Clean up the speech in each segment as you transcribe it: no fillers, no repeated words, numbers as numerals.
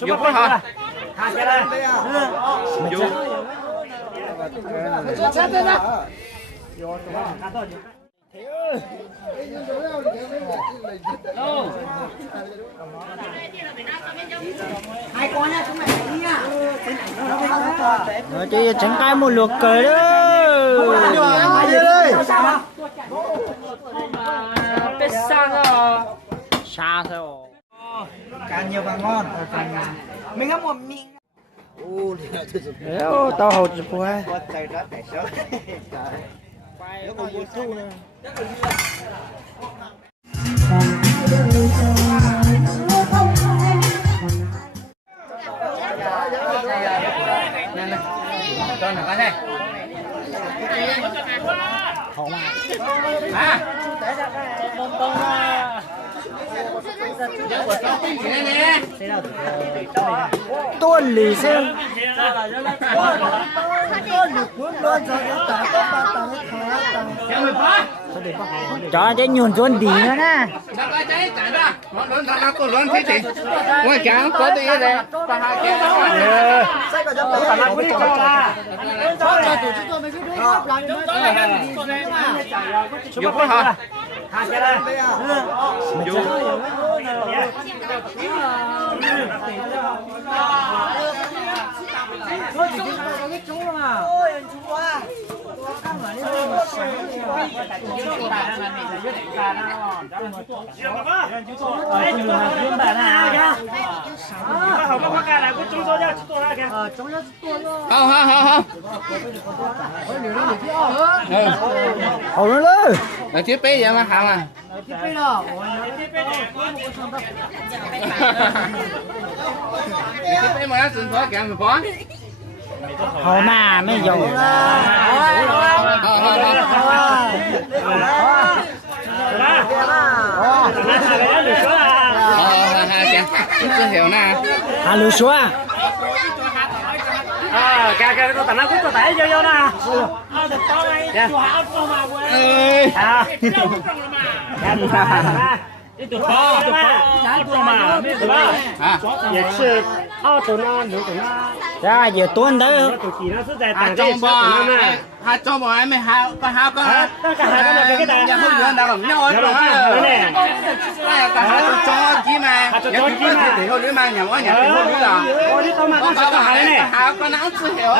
Dục quá hả? Dục. Hai con nha, chúng mày đi nha. Rồi chị chẳng cái một lượt cười đó. Biết sao rồi? Xa thôi. Càng nhiều càng ngon. Mình ăn một miếng. Nếu tao hột được quá. Cho nào đây. Không à. À. Tuôn lì xem. Cho cái nhuần tuôn đi nữa nè. Ngoài chẳng có gì đây. Dục quá hả? Dục. Không. Hầu nó lên. Là chiếc bé vậy mà hả mà. Chiếc bé mà nó xin phó kẹo mình phó. Hầu mà mới dùng. Chưa hiểu nè. À lùi xuống à. Cái con tao nó cũng có thể vô nè. Ơi. Ra giờ tuôn đấy. Hai cho bọn em hai có nhà không được nào làm nhau rồi cả hai cho chi mà thì thôi nữa mà nhà quá nhà thì thôi nữa là có nắng chưa hiểu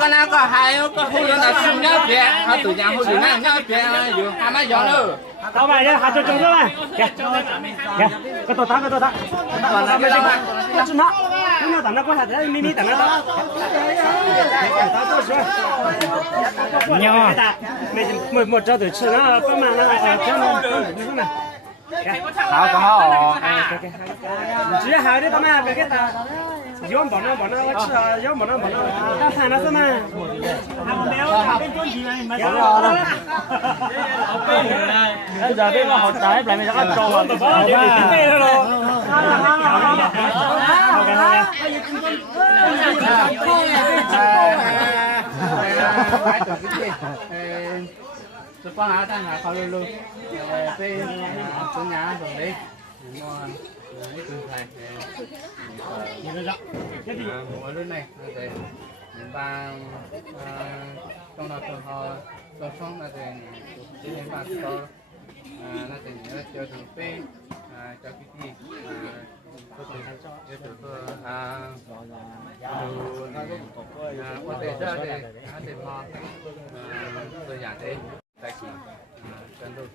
có nào có hai có không được là chung nhau chuyện hai tụi nhà không được nhau chuyện dù hai mấy giờ nữa Tao mày nhá, hạt cho chúng nữa mày. Kìa. Cái tổ tao. Còn là cái gì mà? Nó chun nó. Nó tao nó có hạt đấy, mini tao nó đó. Tao tôi xuống. Nhỏ. Mày một cho tụi吃nó có mà nó cho nó này. hảo có hảo Chỉ hại đấy tao mà cái tao. Giống bọn nó giống bọn nó. Tao thà nó sao mà. Bây giờ biết có hột trái lại mình sẽ có trâu rồi. tôi có hả ta hả không luôn về chỗ nhà rồi đi mua cái từ thầy ở bên này thì ba trong đó tôi họ tôi sống là thì chỉ nên ba tôi là thì nhớ cho thằng pe cho cái gì có thể cho tôi có thể ra để thì họ tôi giả thế tại vì chân tôi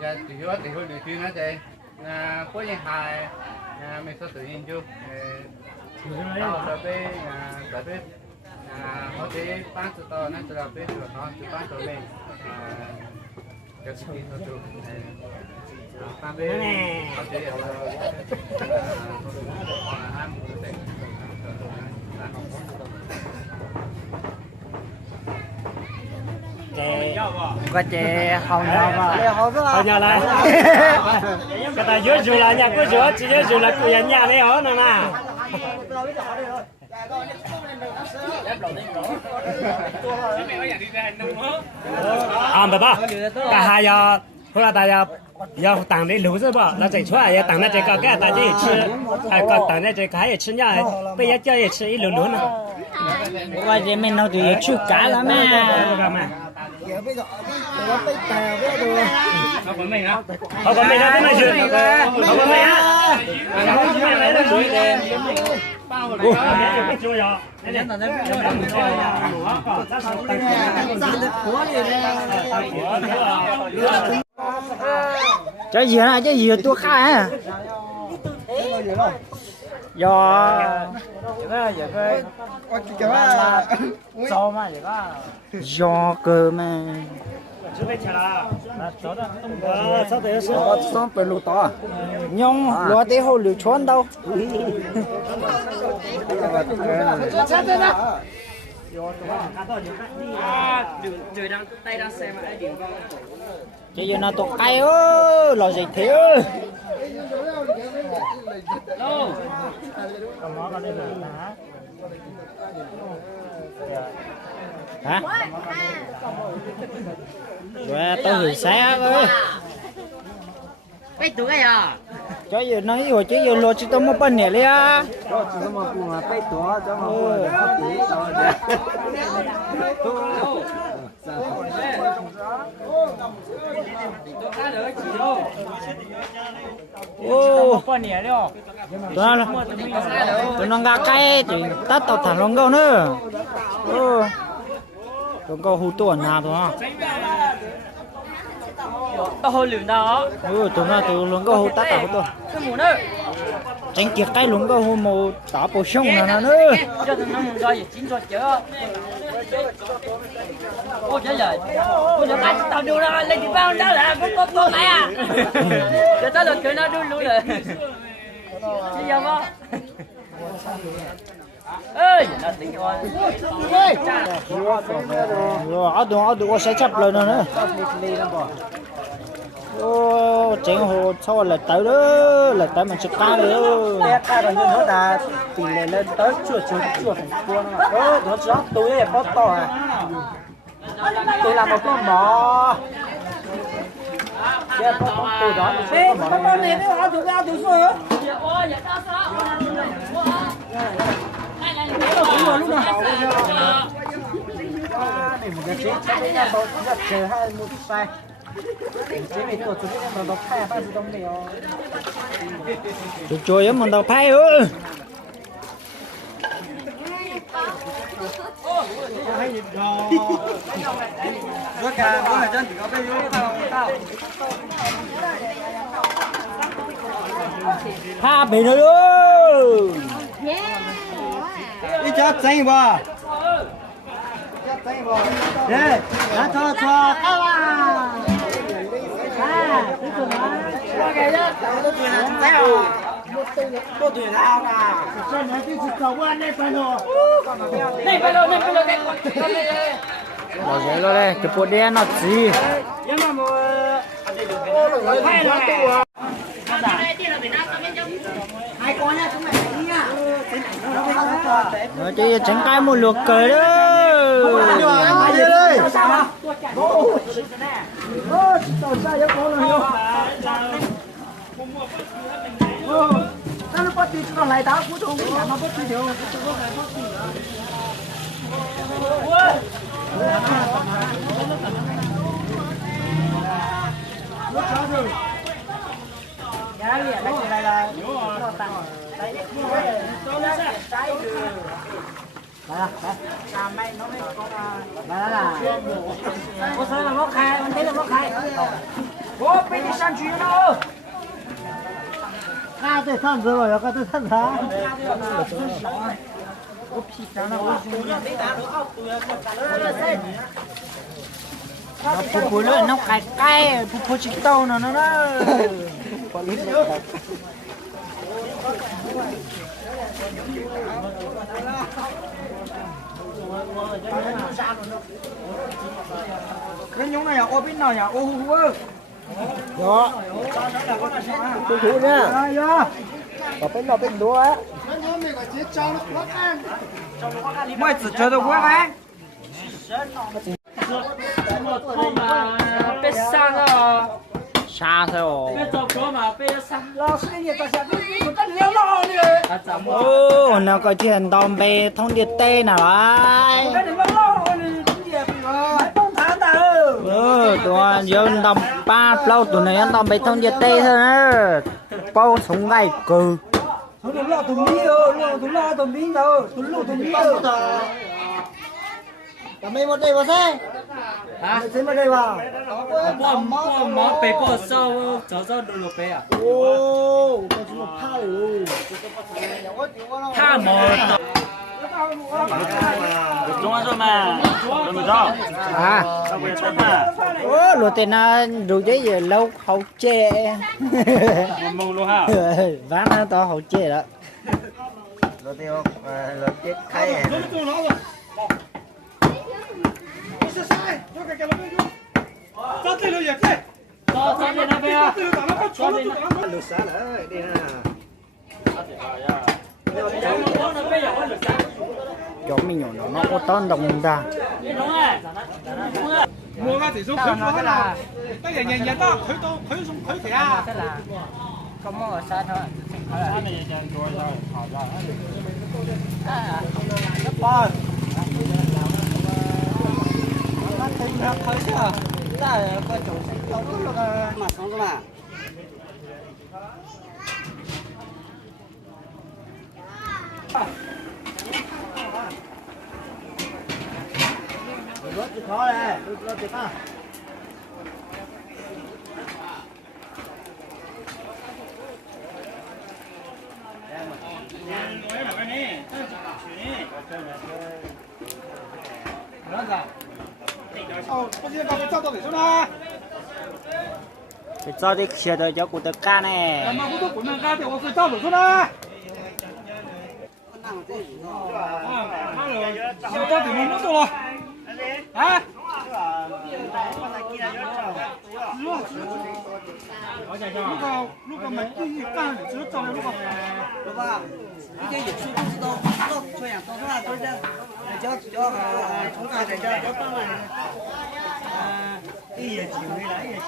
giờ thì thôi để chuyên nó đây có những hài mình sẽ tự nhiên chưa rồi tới có thể bán từ to nó từ bên từ nó từ bán từ bên cái gì nó từ bán bên có thể Có chè hầu nhau mà. Hầu nhau lại. Cái ta dưới dù là nhà có giữa chỉ dưới dù là của nhà đấy hả nè nè. Bà ba cả hai giờ 后来大家要当的卤是不？那这出来要当的这个给大家也吃，还搞当的这个也吃，伢被也叫也吃一卤卤呢。我这边弄的出干了嘛。好过没啊？好过没啊？真的是，好过没啊？好过没来的卤一点。不重要。这热啊，这热多看啊！有啊，糟嘛这个，热个嘛。准备吃了，走的，走的是。上北路大，娘落地后流川刀。这giờ nó tụt cây ơi, lo gì thế ơi. Hả? Rồi tao hủy xe ơi. Bây tuổi à? Cho giờ nói rồi chứ giờ lo chỉ tao mua bánh này đi à. Cho chỉ có một cùng là bay tuổi cho một người hấp tí Ô, tụi nó gà cay thì tắt tàu thẳng lông câu nữa. Ô, lông câu hú tuần nào tụi nó. Tao hồi lửa đó. Tụi nó tụi lông câu hú tắt tàu hú tuần. Cái mũ nữa. Tránh kiệt cái lông câu hú màu đỏ bổ sung nào nữa. Cho tụi nó muốn gì chín cho chớ. Ôi trời ơi. Ôi trời ơi, tao đu ra lên cái bao đó là có mày à. Giờ tao lột cười nó đu luôn rồi. Chứ giờ không? Ơi, nó tính rồi. Rồi, tôi sẽ chấp lời nữa. Ô, chén hồ sau là tới đó, là tới mình sẽ cá nữa. Cái rồi nó là tỷ lệ lên tới chua thành cua nó mà. Nó chó túi này có to à. Tôi làm một con bò. Cái con từ đó nó sẽ có bò này nó ăn được ra từ xưa. Ôi, giờ tao sao? Lúc nào này một cái chế chắc là tôi cũng chờ hai một sai. Chế về tôi chuẩn bị nó khai bao nhiêu đồng đều. Tôi chơi với mình đâu phải ơi. Rất cả bố là dân chỉ có bây giờ tao. Ha bị nữa luôn. Đi cho xanh bò. Đây, đã cho cao à. Tôi tuyển ao à. Cho nó đi chụp cầu quan đây phải rồi. Này phải rồi, cái con này. Rồi vậy rồi đây, cái bộ đen nó gì? Nhưng mà một Hay rồi. hai con nha, chúng mày đi nha. Rồi chứ chẳng cái một lượt cười đó. Ai đi đây? Nó bắt đi con lại tao cũng không nó bắt đi được. Giá liền cái này là nó tặng. Đấy. Mày nó mới có là có sao là ngóc khai, mình thấy là ngóc khai. Bố bây giờ sang chuyện nó. Khai tới thân rồi, có tới thân hả? Nó phụ lên nó cay phụ chỉ tàu nó Cái nhúng này là ô bên nào nhỉ? Ô hú ơi. đó Hú hú nha. Ở bên nào bên đua á. Mày chỉ chờ được quá hả? Không mà biết sang rồi. xa thôi nó có chuyện đòn bê thông điệp tê nào đấy tụi dân đòn ba lâu tụi này ăn đòn bê thông điệp tê thôi á bao súng ngay cừ Kami một đây vào xe. hả Xin vào đây vào. mua bể bò sao cho đồ lục bể à Ô, có chúng nó phao. tha mò Chúng ăn rồi mà. Đúng rồi. à Sao bây giờ mà. ô lúa tên nó đủ giấy gì lâu hậu chê Mông luôn ha. ván nó to hậu chê đó Rồi tiêu rồi chết khai à. cho lên đây à cho lên Lột xả lại đi ha. chỗ mình nhỏ nó có ton đồng ra mua cái thì số khởi nó là tất cả nhân nhân đó khởi thì à không có xa thôi Khó đây, nó chết à. thì cho đi xe tới cho cụ tự ca này mà cũng tôi cũng ra thì tôi cho được số đó sao cho thì muốn tôi rồi hả lúc mà mình đi can thì chưa cho lúc mà Cái gì cũng không đâu, nó chơi à, tôi nói tôi cho chúng ta để cho các bạn cái gì chịu hay là cái gì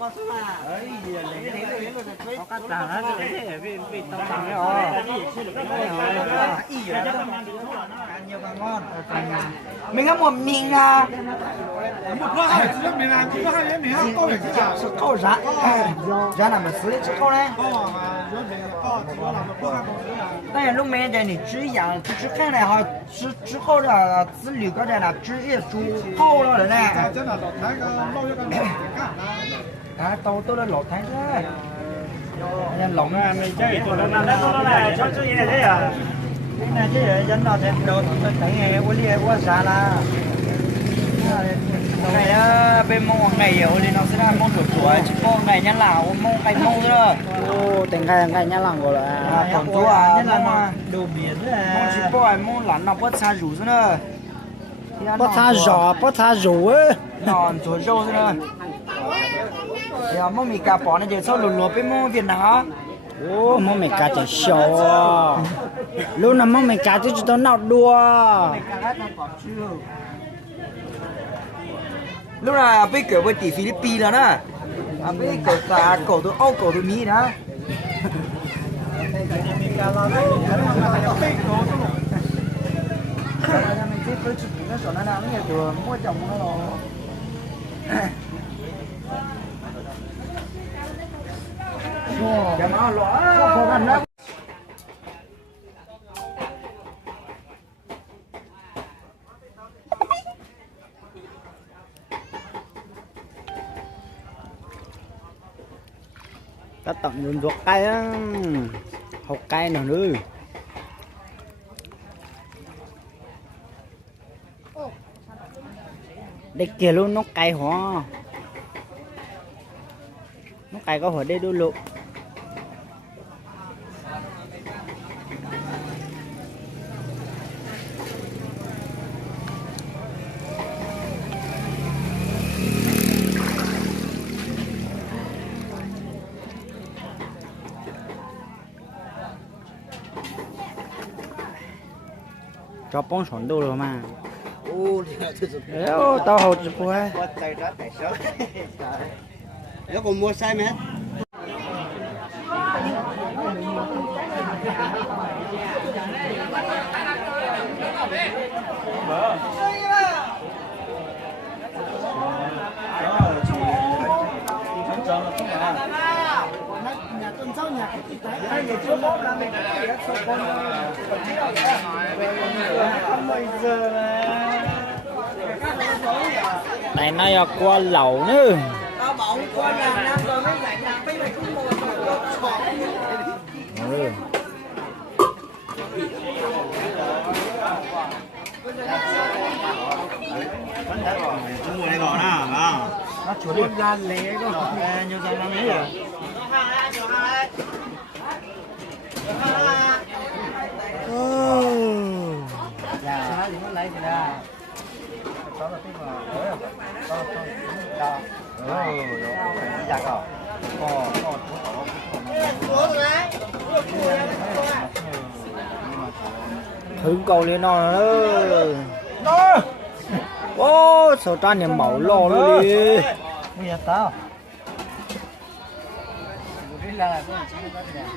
có số mà ấy gì lấy cái có cắt tàng á cái vì tao tàng cái nhiều càng ngon mình có một mình à một lo hai chỉ mình làm chỉ có hai mình ha có việc gì à câu giá giá nào mà xử lý chứ câu đấy但是路面的你只养只看了哈，之后的子女个的呢，只业主后了的呢，真係落睇個撈一個落啊，都係落睇啫，人龍啊，咪即係做到嗱，都嚟出嘢啫啊，呢啲嘢人落睇到睇嘅，我啥啦。ngày bên mông ngày ở đây nó sẽ là mông chuột chỉ có ngày nhân là mông ngày mông nữa ô tình ngày nhá lòng rồi là còn chỗ à nhân là đồ biển mông chỉ có mông lắn nó bớt xa rủ nữa bớt tha rủ ấy nó chỗ râu nữa giờ mông mì cà bỏ nó chỉ sau lùn bên mông Việt Nam ô mông mình cá chỉ sầu lúc nào mông mình cá chỉ tao nào đua lúc nào bây giờ với tỷ Philippines là nè bây giờ cả cổ từ Âu cổ từ Mỹ đó mình sẽ tới chụp nó rồi nó đang nghe từ mua chồng nó rồi cái nó lõ ta tận dụng ruột cay á hột cay nào nữa đây kia luôn nó cay hả nó cay có hồi đây đôi lộ cho bông sổn đồ rồi mà ô thì là tao hột chụp qua quay tay ra tại sao Nếu còn mua sai mét. Này nó là qua lẩu nữa. Ừ. Mua này bỏ nào à? Nó chuột đi. Ra lé con. Nhiều ra lắm đấy à? Dạ, thì nó lấy thì ra. Đó là cái mà đó. Dạ cỏ. Thử câu lên nó nữa. Ô, sao ta niệm mẫu lò luôn đi. Bây giờ tao. Đi là có chỉ có thế này.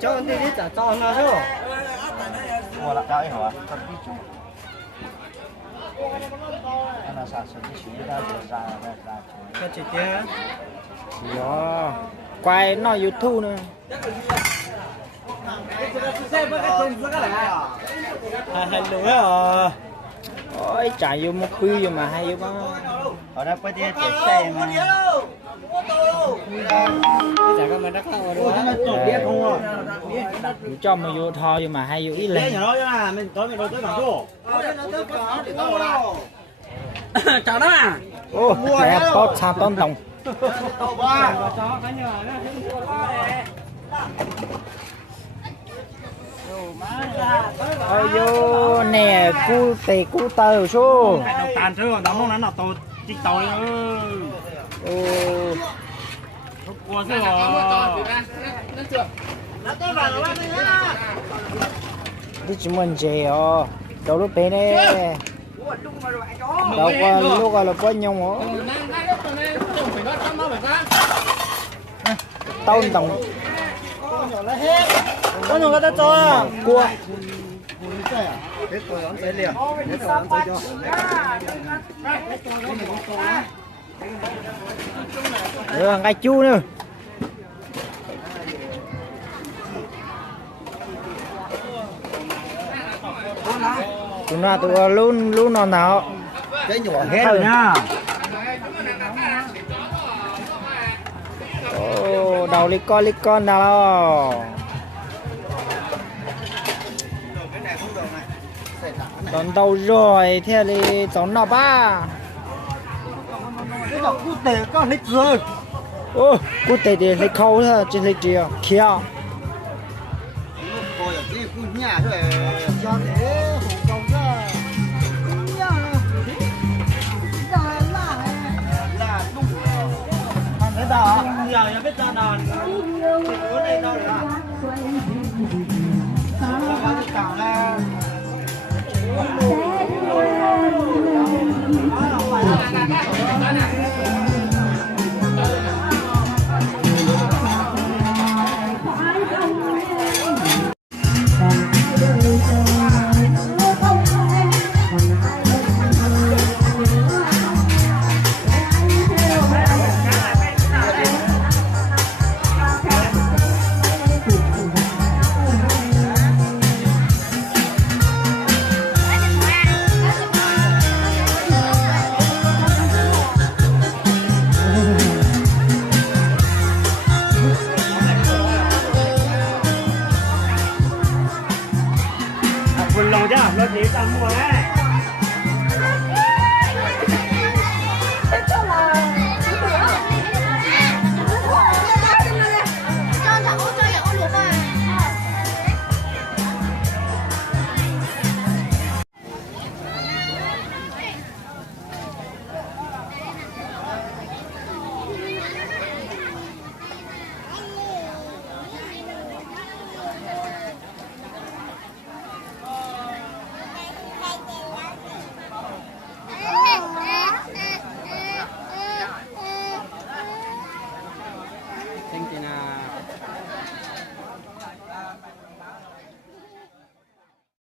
cho đi đi trả cho nó chứ. Mua lại cái hả? Anh là sản xuất cái chuyện đó ra. Cái chị kia. Dạ. Quay nó YouTube nữa. Hay lúa à. Ôi chạy vô một quy rồi mà hay vô có. Ở đây có đi chạy xe mà. Chả có mà đắt không rồi. Nó tụt biết không rồi. Cho mà vô thò vô mà hay vô ít Lấy lên. nhỏ đó chứ mà mình tối tới bằng chỗ. Chào đó à. Ô, đẹp có sao tóm đồng. Ôi vô nè cu tề cu tờ số. Tàn chứ nó không nó tàu chích tàu đi. Ô. Qua chứ rồi. Đi chỉ muốn gì à? Đâu lúc bé nè. Đâu qua lúc là có nhông hả? Tao tổng. Có nhiều cái cho à. Cua. Cái tôi đón tới liền. Cái tôi đón tới cho. Rồi ngay chu nữa. Tụi nó tụi luôn nó nào. Cái nhỏ Hết rồi nha. Ồ, đầu li con nào. Đón đầu rồi, thế thì chọn nào ba. Cái đọc quốc tế có lịch rồi. Ô, quốc tế thì lịch khâu thôi, chỉ lịch gì à? Kia. Coi ở cái khu nhà thôi. Cho thế hùng công ra. Thế đó, giờ nhà biết ra nào. Thì muốn đây đâu được à? Có cái cảng là buồn lòng chứ, nó chỉ tao mua đấy.